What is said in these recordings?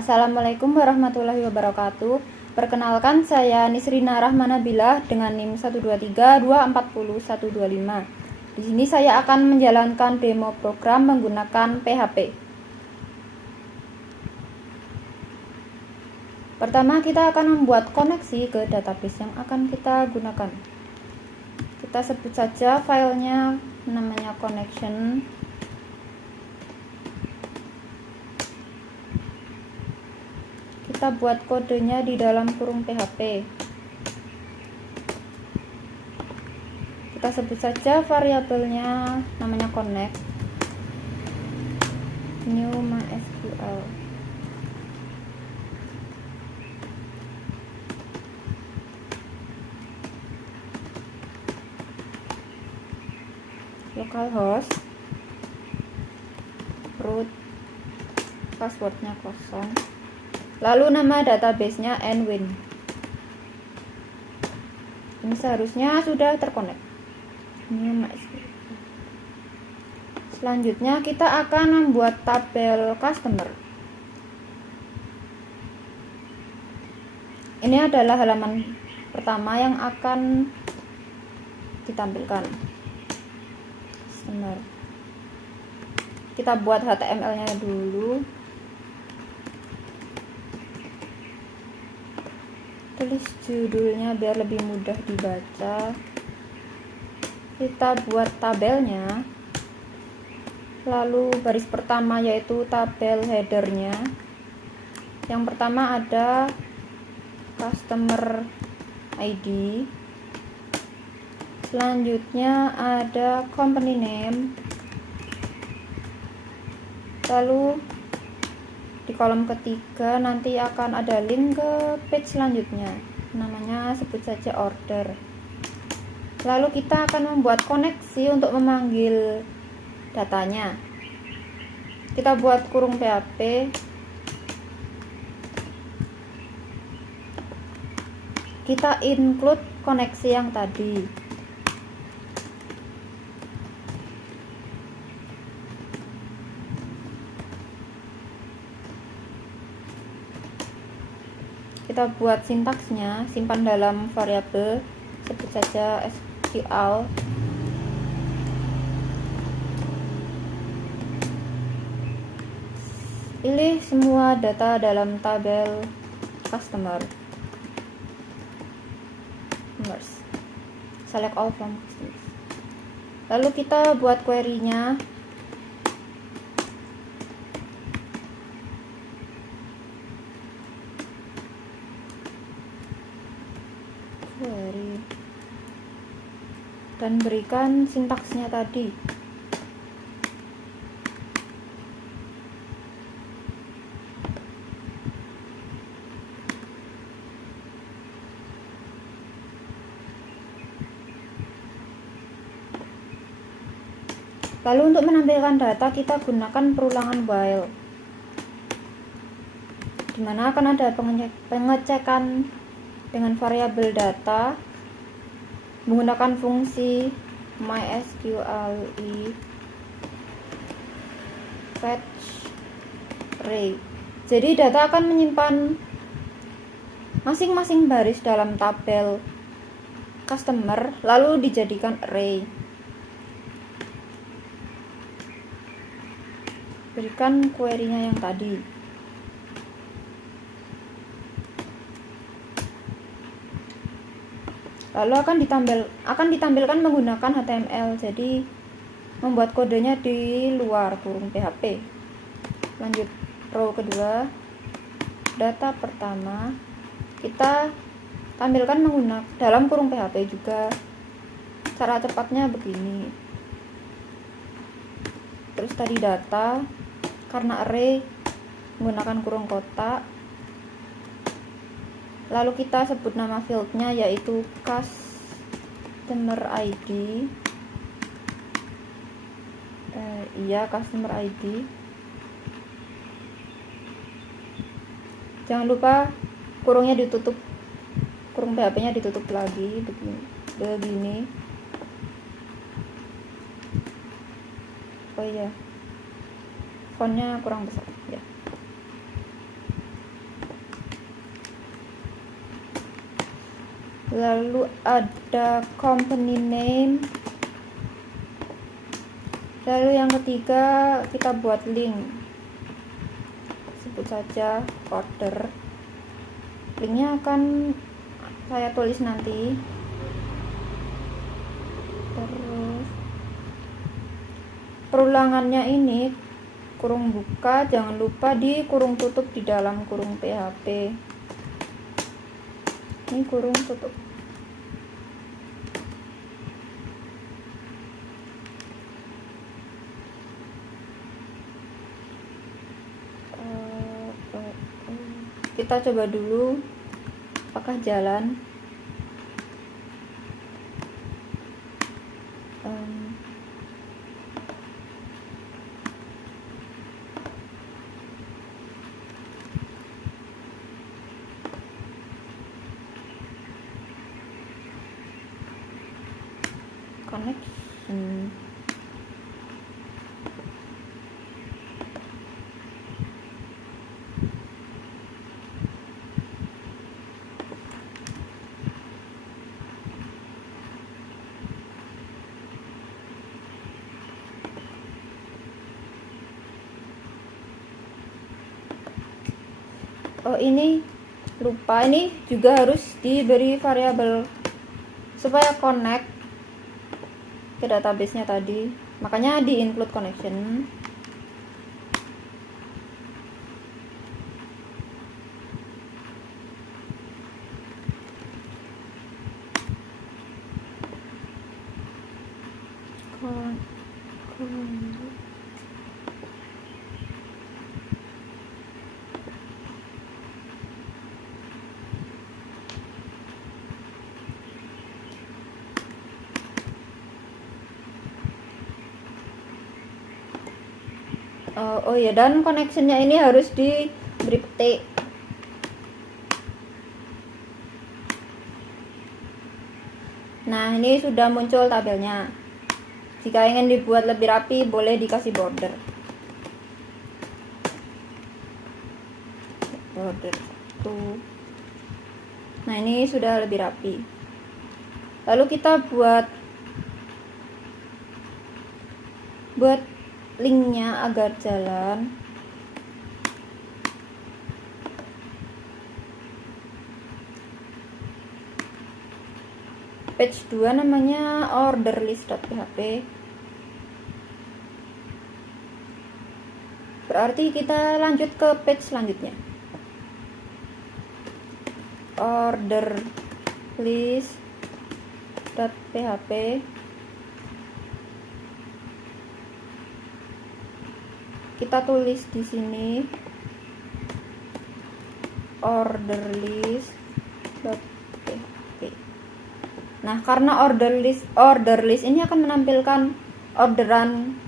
Assalamualaikum warahmatullahi wabarakatuh. Perkenalkan, saya Nisrina Rahmanabilah dengan NIM 123240125. Di sini saya akan menjalankan demo program menggunakan PHP. Pertama, kita akan membuat koneksi ke database yang akan kita gunakan. Kita sebut saja filenya namanya connection. Kita buat kodenya di dalam kurung PHP. Kita sebut saja variabelnya namanya connect new MySQL. Localhost root, passwordnya kosong, lalu nama databasenya nwin. Ini seharusnya sudah terkonek. Selanjutnya kita akan membuat tabel customer. Ini adalah halaman pertama yang akan ditampilkan. Customer. Kita buat HTML-nya dulu. Tulis judulnya biar lebih mudah dibaca. Kita buat tabelnya, lalu baris pertama yaitu tabel headernya. Yang pertama ada customer ID, selanjutnya ada company name, lalu di kolom ketiga nanti akan ada link ke page selanjutnya, namanya sebut saja order. Lalu kita akan membuat koneksi untuk memanggil datanya. Kita buat kurung PHP. Kita include koneksi yang tadi. Kita buat sintaksnya, simpan dalam variabel, sebut saja SQL. Pilih semua data dalam tabel customer. Select all from customers. Lalu kita buat query-nya. Dan berikan sintaksnya tadi. Lalu untuk menampilkan data kita gunakan perulangan while, dimana akan ada pengecekan dengan variabel data menggunakan fungsi MySQL fetch array. Jadi data akan menyimpan masing-masing baris dalam tabel customer lalu dijadikan array. Berikan query-nya yang tadi. Lalu akan ditampilkan menggunakan HTML. Jadi membuat kodenya di luar kurung PHP. Lanjut row kedua, data pertama kita tampilkan menggunakan dalam kurung PHP juga. Cara cepatnya begini. Terus tadi data, karena array menggunakan kurung kotak. Lalu kita sebut nama fieldnya yaitu customer ID. Customer ID. Jangan lupa kurungnya ditutup, kurung PHP-nya ditutup lagi begini. Oh iya, fontnya kurang besar ya. lalu ada company name, lalu yang ketiga kita buat link, sebut saja order. Linknya akan saya tulis nanti. Terus perulangannya ini kurung buka, jangan lupa di kurung tutup di dalam kurung PHP. Ini kurung tutup. Kita coba dulu apakah jalan. Connection. Oh, ini lupa, ini juga harus diberi variabel supaya connect ke database-nya tadi, makanya di include connection. Oh ya, dan connectionnya ini harus diberi petik. Nah, ini sudah muncul tabelnya. Jika ingin dibuat lebih rapi, boleh dikasih border. Border tuh. Nah, ini sudah lebih rapi. Lalu kita buat linknya agar jalan. Page 2 namanya orderlist.php. Berarti kita lanjut ke page selanjutnya. Orderlist.php. Kita tulis di sini orderlist.php. Nah, karena orderlist ini akan menampilkan orderan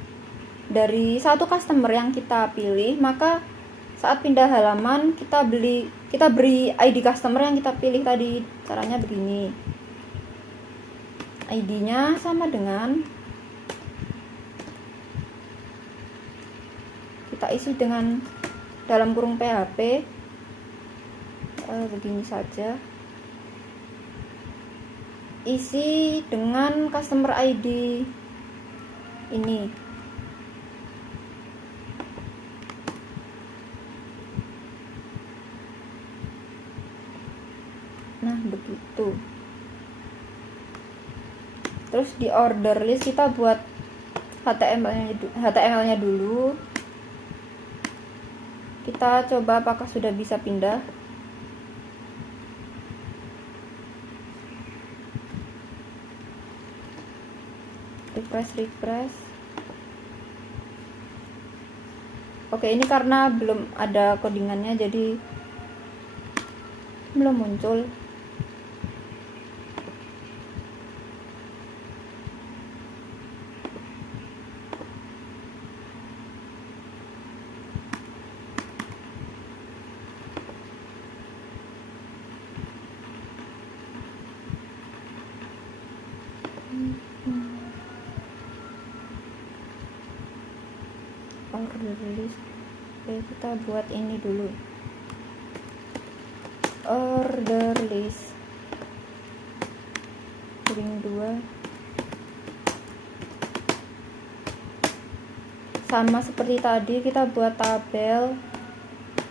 dari satu customer yang kita pilih, maka saat pindah halaman kita beri ID customer yang kita pilih tadi. Caranya begini. ID-nya sama dengan, kita isi dengan dalam kurung PHP begini saja, isi dengan customer ID ini. Nah, begitu. Terus di order list kita buat HTML-nya dulu. Kita coba apakah sudah bisa pindah. Refresh. Oke, ini karena belum ada codingannya jadi belum muncul. Order list. Oke, kita buat ini dulu. Order list. ring 2. Sama seperti tadi, kita buat tabel.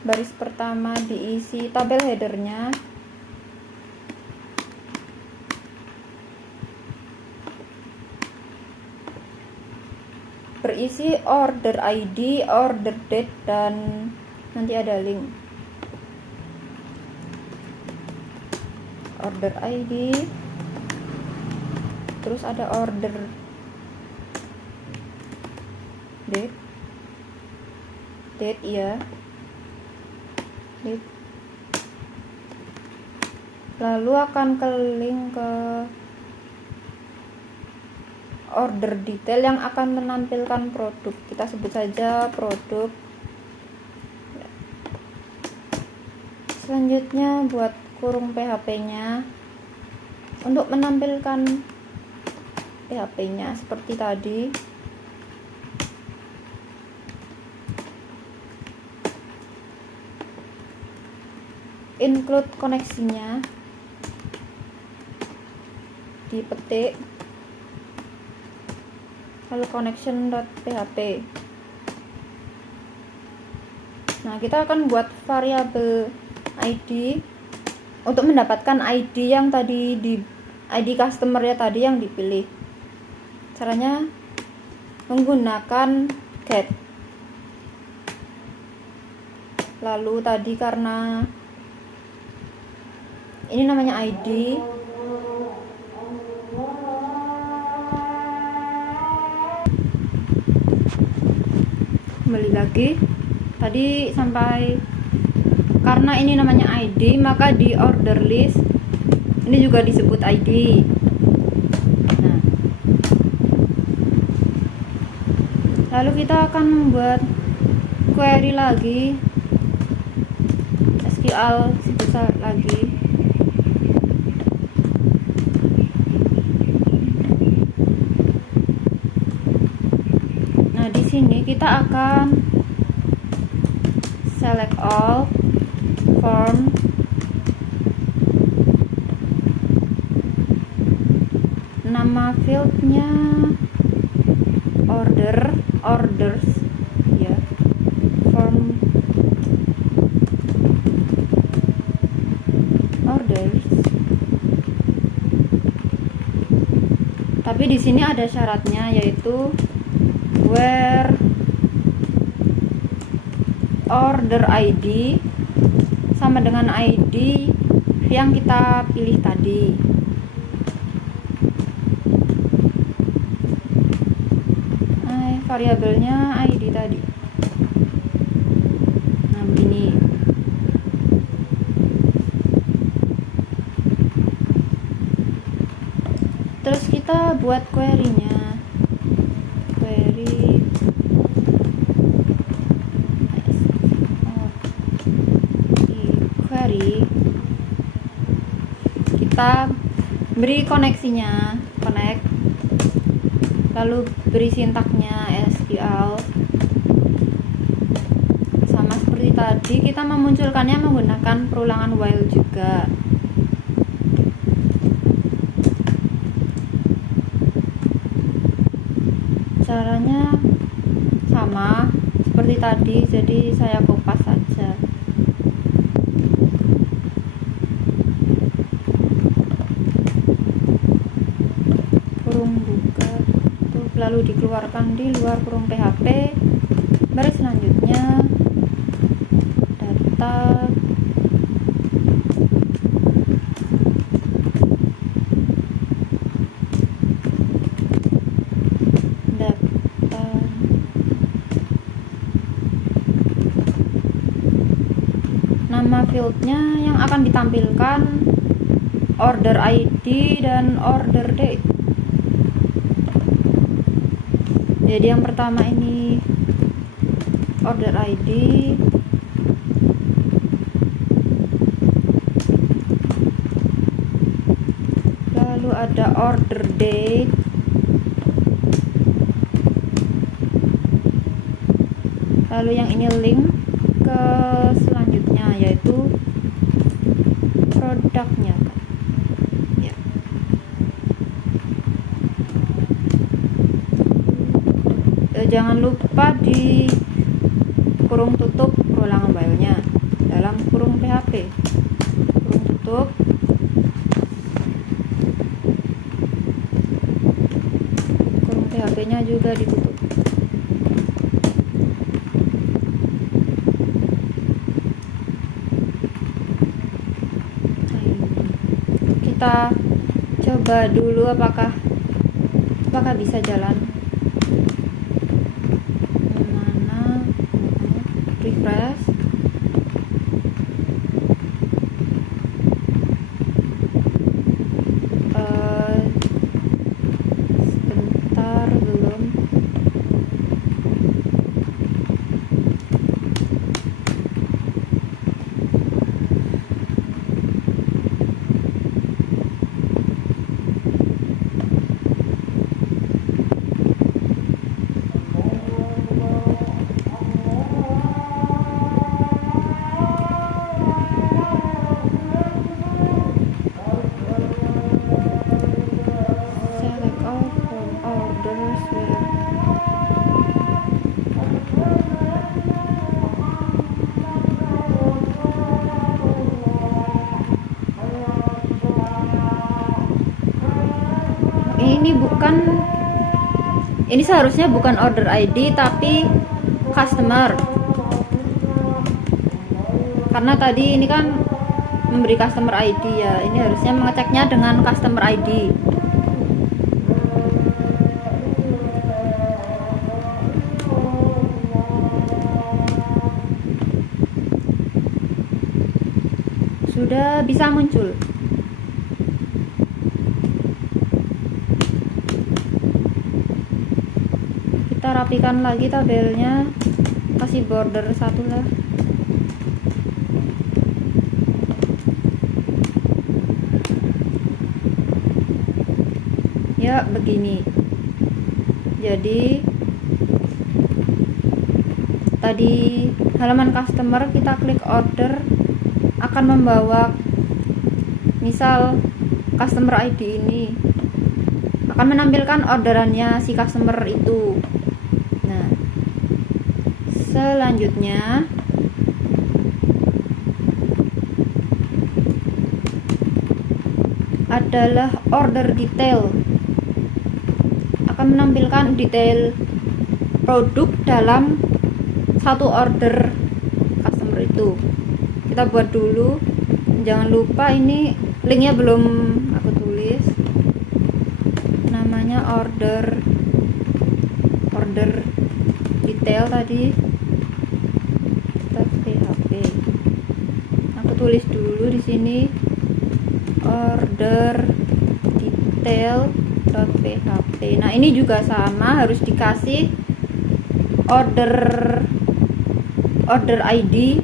Baris pertama diisi tabel headernya. Berisi order ID, order date, dan nanti ada link. Order ID, terus ada order date ya, date. Lalu akan ke link ke order detail yang akan menampilkan produk. Kita sebut saja produk. Selanjutnya buat kurung PHP-nya untuk menampilkan PHP-nya seperti tadi. Include koneksinya, dipetik, lalu connection.php. Nah, kita akan buat variabel ID untuk mendapatkan ID yang tadi di ID customer ya tadi yang dipilih. Caranya menggunakan get. Lalu tadi karena ini namanya ID, kembali lagi tadi sampai karena ini namanya ID, maka di order list ini juga disebut ID. Nah, lalu kita akan membuat query lagi, SQL sebesar lagi. Nah, di sini kita akan select all form, nama fieldnya orders ya, form orders. Tapi di sini ada syaratnya, yaitu where order ID sama dengan ID yang kita pilih tadi. Variabelnya ID tadi. Nah, begini. Terus kita buat query-nya. Query. Kita beri koneksinya, connect. Lalu beri sintaknya SQL. Sama seperti tadi, kita memunculkannya menggunakan perulangan while juga. Caranya sama seperti tadi, jadi saya kopas saja. Kurung buka, lalu dikeluarkan di luar kurung PHP. Baris selanjutnya data, nama fieldnya yang akan ditampilkan order ID dan order date. Jadi yang pertama ini order ID, lalu ada order date, lalu yang ini link ke selanjutnya, yaitu produknya kan ya. jangan lupa di kurung tutup ruangan filenya dalam kurung PHP, kurung tutup, kurung PHP nya juga ditutup. Kita coba dulu apakah bisa jalan. Mana refresh. Sebentar, belum. Select all from orders where ini seharusnya bukan order ID tapi customer, karena tadi ini kan memberi customer ID ya, ini harusnya mengeceknya dengan customer ID. Sudah bisa muncul. Kita rapikan lagi tabelnya, kasih border satu lah. Ya begini. Jadi tadi halaman customer, kita klik order, akan membawa misal customer ID ini akan menampilkan orderannya si customer itu. Nah, selanjutnya adalah order detail, akan menampilkan detail produk dalam satu order customer itu. Kita buat dulu, jangan lupa ini linknya belum aku tulis, namanya order detail tadi, PHP. Aku tulis dulu di sini order detail.php. Nah ini juga sama, harus dikasih order ID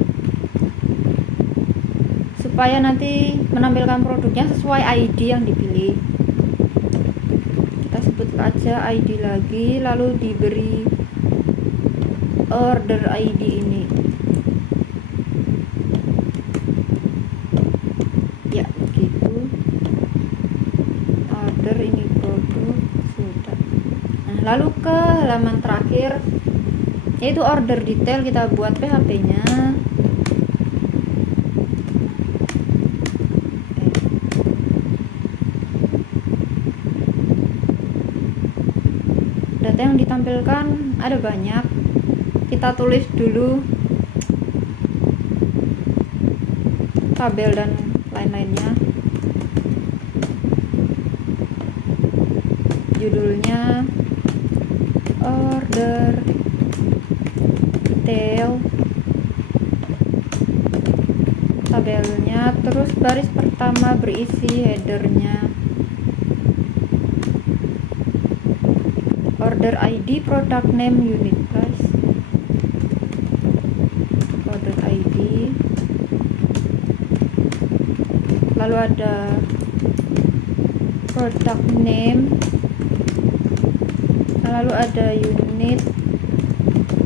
supaya nanti menampilkan produknya sesuai ID yang dipilih. Kita sebut aja ID lagi, lalu diberi order ID ini. Ya begitu, order ini produk sudah. Nah, lalu ke halaman terakhir yaitu order detail, kita buat PHP nya. Data yang ditampilkan ada banyak, kita tulis dulu tabel dan lain-lainnya. Judulnya order detail, tabelnya, terus baris pertama berisi headernya, order ID, product name, unit price, order ID, lalu ada product name, lalu ada unit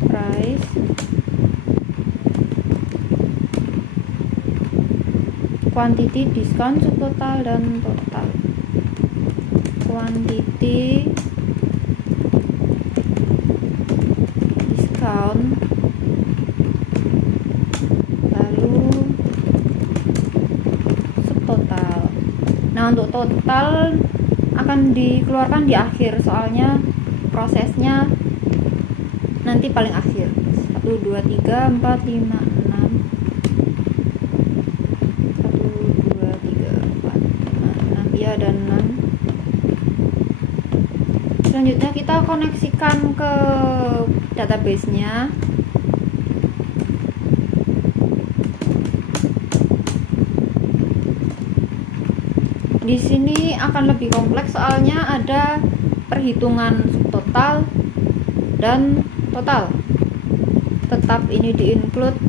price, quantity, diskon, subtotal, dan total. Quantity discount, lalu subtotal. Nah, untuk total akan dikeluarkan di akhir, soalnya prosesnya nanti paling akhir. 1 2 3 4 5 6 1 2 3 4 5 6 ya, dan 6. Selanjutnya kita koneksikan ke database-nya. Di sini akan lebih kompleks, soalnya ada perhitungan subtotal dan total. Tetap ini di-include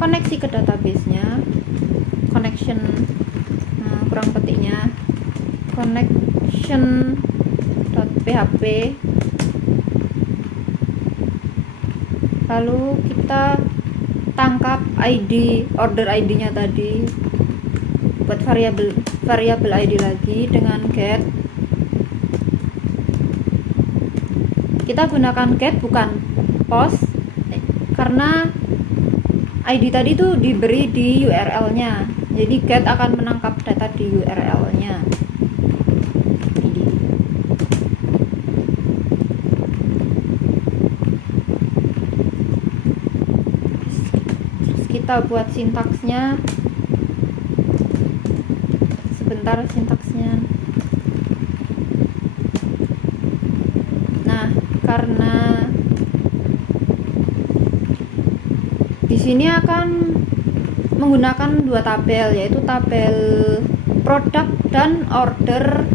koneksi ke database-nya, connection, nah kurang petiknya connection.php. Lalu kita tangkap ID, order ID-nya tadi, buat variabel ID lagi dengan get. Kita gunakan get bukan post, karena ID tadi itu diberi di URL-nya. Jadi get akan menangkap data di URL-nya. Terus kita buat sintaksnya. Sebentar, sintaksnya. Nah, karena di sini akan menggunakan dua tabel, yaitu tabel produk dan order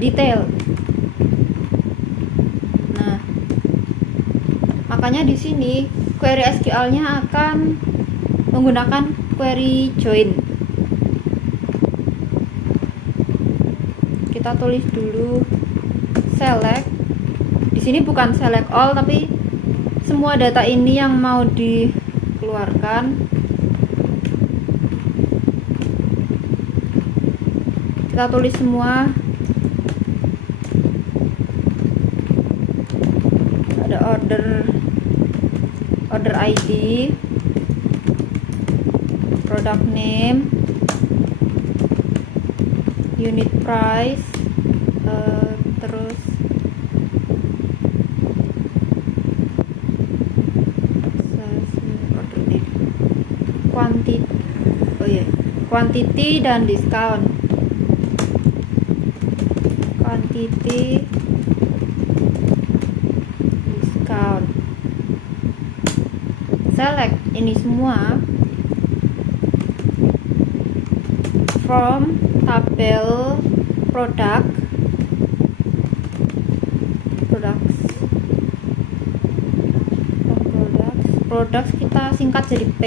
detail. Nah, makanya di sini query SQL-nya akan menggunakan query join. Kita tulis dulu select. Di sini bukan select all, tapi semua data ini yang mau dikeluarkan. Kita tulis semua. Ada order ID, product name, unit price, terus quantity dan discount. Quantity, discount. Select ini semua from tabel products. Products kita singkat jadi P.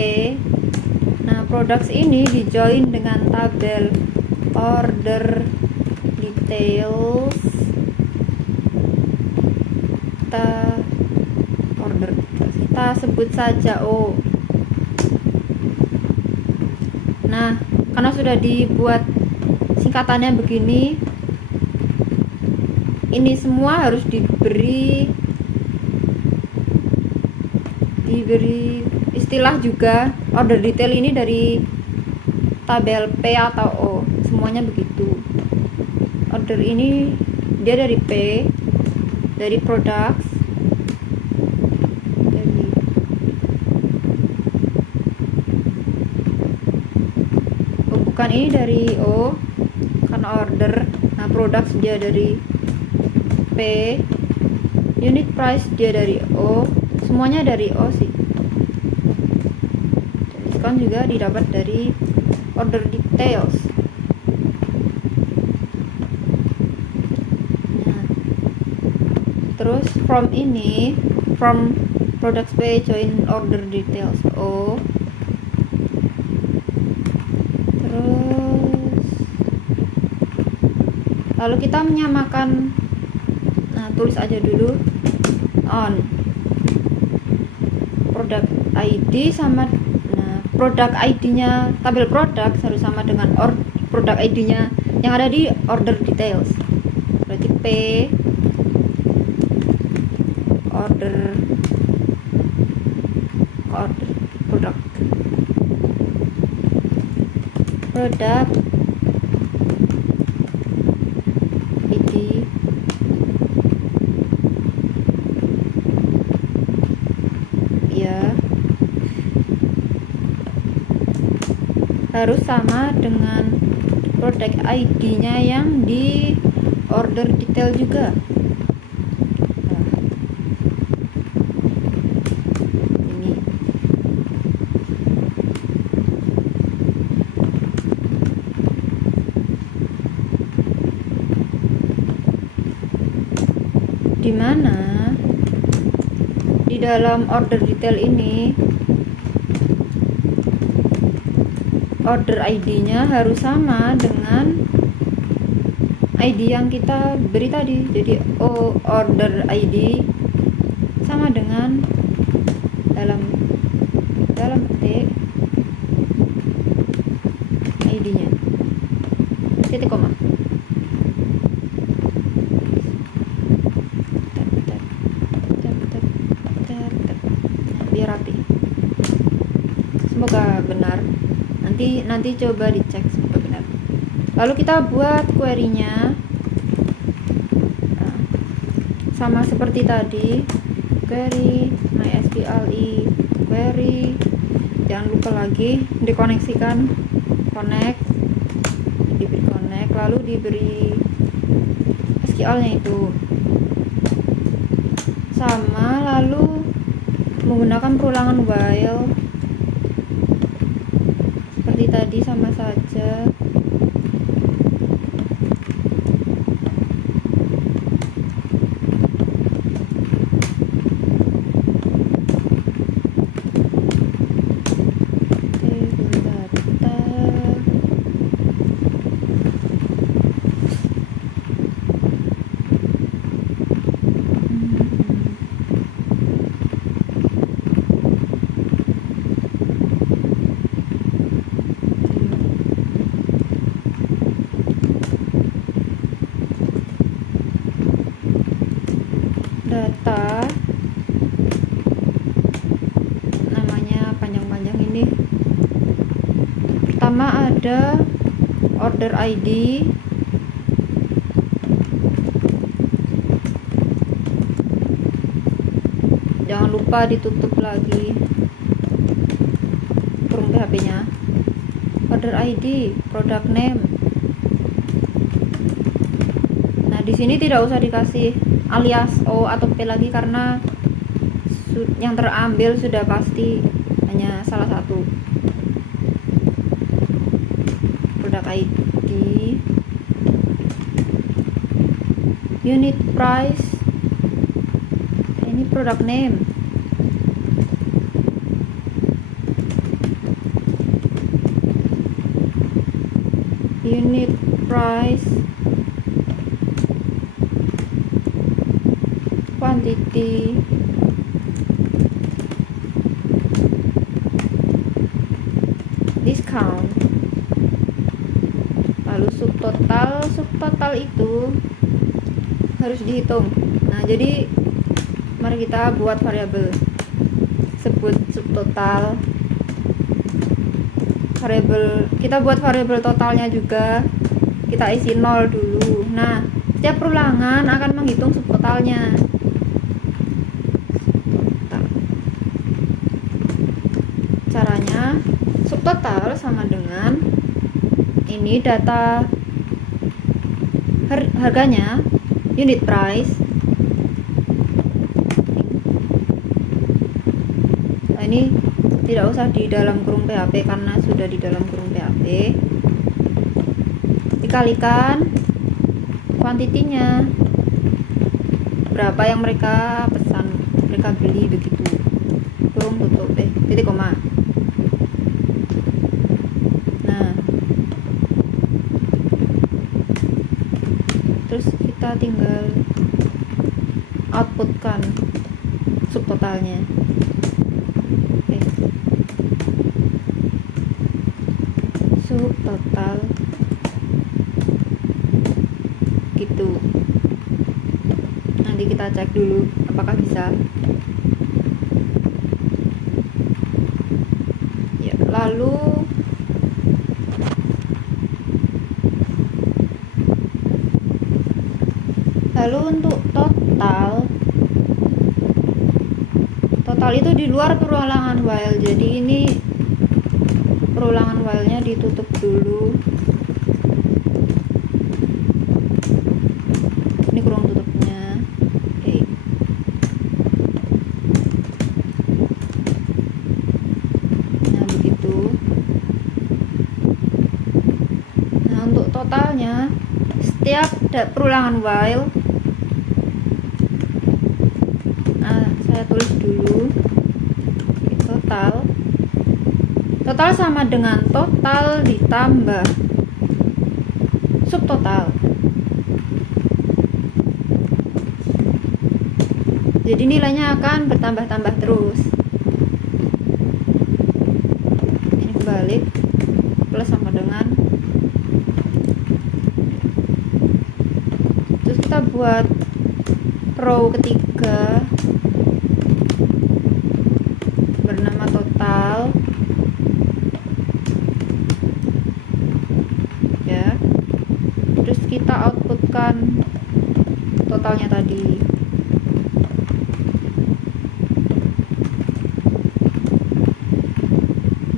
Nah, products ini di join dengan tabel order details. Kita sebut saja O. Nah, karena sudah dibuat singkatannya begini, ini semua harus diberi istilah juga. Order detail ini dari tabel P atau O, semuanya begitu. Order ini dia dari P, dari products, bukan ini dari O karena order. Nah, products dia dari P, unit price dia dari O, semuanya dari O sih. Diskon juga didapat dari order details. Nah, terus from products P join order details O. Lalu kita menyamakan, nah tulis aja dulu on product ID sama, nah produk ID-nya, tabel produk harus sama dengan produk ID-nya yang ada di order details. Berarti P order produk ID ya harus sama dengan produk ID-nya yang di order detail juga. Ini dimana di dalam order detail ini order ID-nya harus sama dengan ID yang kita beri tadi. Jadi order ID sama dengan dalam petik ID-nya titik koma. Biar rapi. Semoga benar. Nanti coba dicek semoga benar. Lalu kita buat query-nya. Nah, sama seperti tadi, query MySQL query. Jangan lupa lagi dikoneksikan, diberi connect, lalu diberi SQL-nya itu sama, lalu menggunakan perulangan while seperti tadi sama saja. Data namanya panjang-panjang ini. Pertama ada order ID, jangan lupa ditutup lagi kurung PHP-nya. Order ID, product name. Nah, di sini tidak usah dikasih alias O atau P lagi karena yang terambil sudah pasti hanya salah satu. Produk ID, unit price, ini product name, unit price, quantity, discount, lalu subtotal itu harus dihitung. Nah, jadi mari kita buat variabel, sebut subtotal. Kita buat variabel totalnya juga, kita isi 0 dulu. Nah, setiap perulangan akan menghitung subtotalnya. Caranya subtotal sama dengan ini data harganya, unit price. Nah, ini tidak usah di dalam kurung PHP karena sudah di dalam kurung PHP. Dikalikan kuantitinya, berapa yang mereka pesan, mereka beli, begitu. Kurung tutup, titik koma. Nah, terus kita tinggal outputkan subtotalnya. total gitu. Nanti kita cek dulu apakah bisa ya. Lalu untuk total itu di luar perulangan while, jadi ini perulangan while nya ditutup dulu. Ini kurung tutupnya. Oke. Nah begitu. Nah untuk totalnya, setiap perulangan while, saya tulis dulu total sama dengan total ditambah subtotal. Jadi nilainya akan bertambah-tambah terus. Ini kebalik, plus sama dengan, terus kita buat row ketiga bernama total ya, terus kita outputkan totalnya tadi.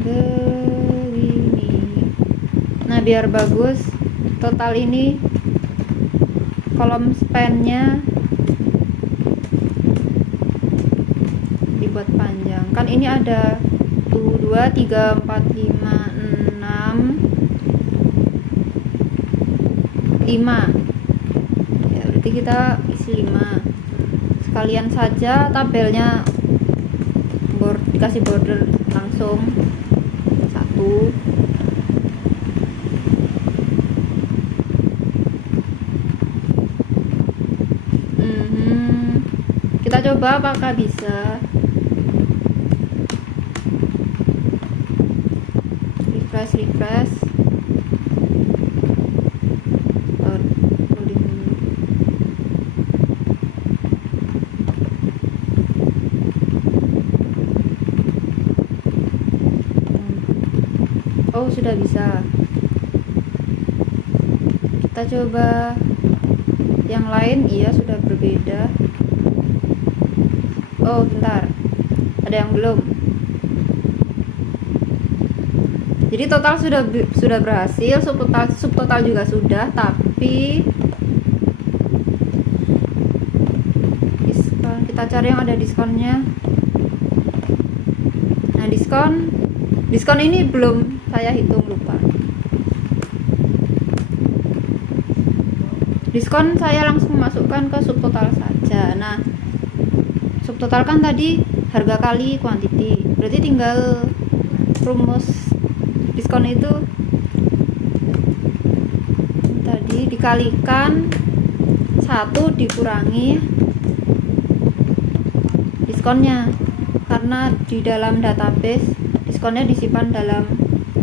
Begini. Nah biar bagus, total ini kolom span-nya dibuat panjang, kan ini ada 1, 2, 3, 4, 5, 6, 5 ya, berarti kita isi 5 sekalian saja. Tabelnya dikasih border langsung 1. Kita coba apakah bisa. Refresh. Loading. Oh sudah bisa. Kita coba yang lain. Iya sudah berbeda. Oh bentar, ada yang belum. Jadi total sudah berhasil, subtotal juga sudah, tapi diskon, kita cari yang ada diskonnya. Nah diskon ini belum saya hitung, lupa. Diskon saya langsung masukkan ke subtotal saja. Nah subtotal kan tadi harga kali quantity, berarti tinggal rumus diskon itu tadi dikalikan 1 dikurangi diskonnya, karena di dalam database diskonnya disimpan dalam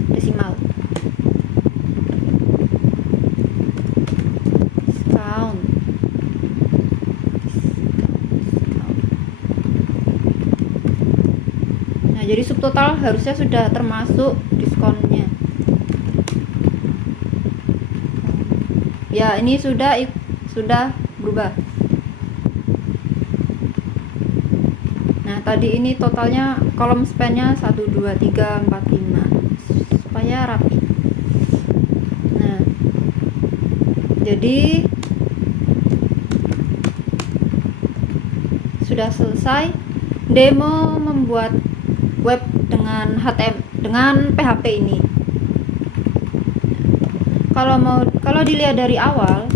desimal. Jadi subtotal harusnya sudah termasuk diskonnya. Ya, ini sudah berubah. Nah, tadi ini totalnya kolom span-nya 1 2 3 4 5 supaya rapi. Nah, jadi sudah selesai demo membuat web dengan PHP ini. Kalau dilihat dari awal,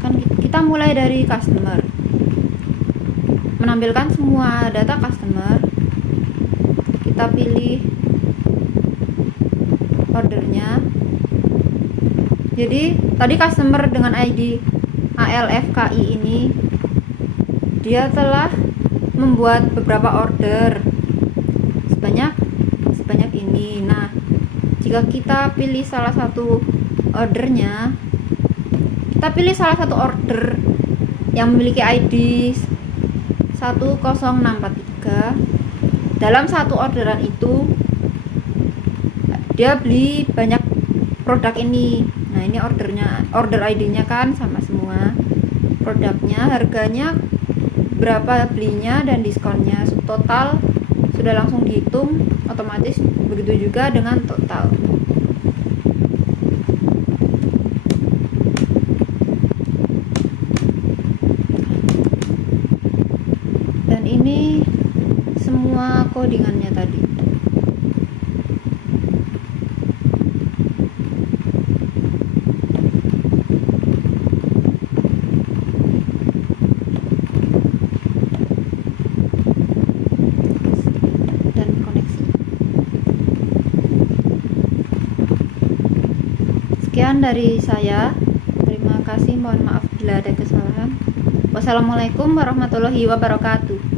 kan kita mulai dari customer, menampilkan semua data customer, kita pilih ordernya. Jadi tadi customer dengan ID ALFKI ini dia telah membuat beberapa order. sebanyak ini. Nah, jika kita pilih salah satu ordernya, kita pilih salah satu order yang memiliki ID 10643. Dalam satu orderan itu dia beli banyak produk ini. Nah, ini order ID-nya kan sama semua. Produknya, harganya berapa belinya dan diskonnya. Total sudah langsung dihitung otomatis. Begitu juga dengan total. Dan ini semua codingannya tadi. Dan koneksi. Sekian dari saya. Terima kasih, mohon maaf bila ada kesalahan. Wassalamualaikum warahmatullahi wabarakatuh.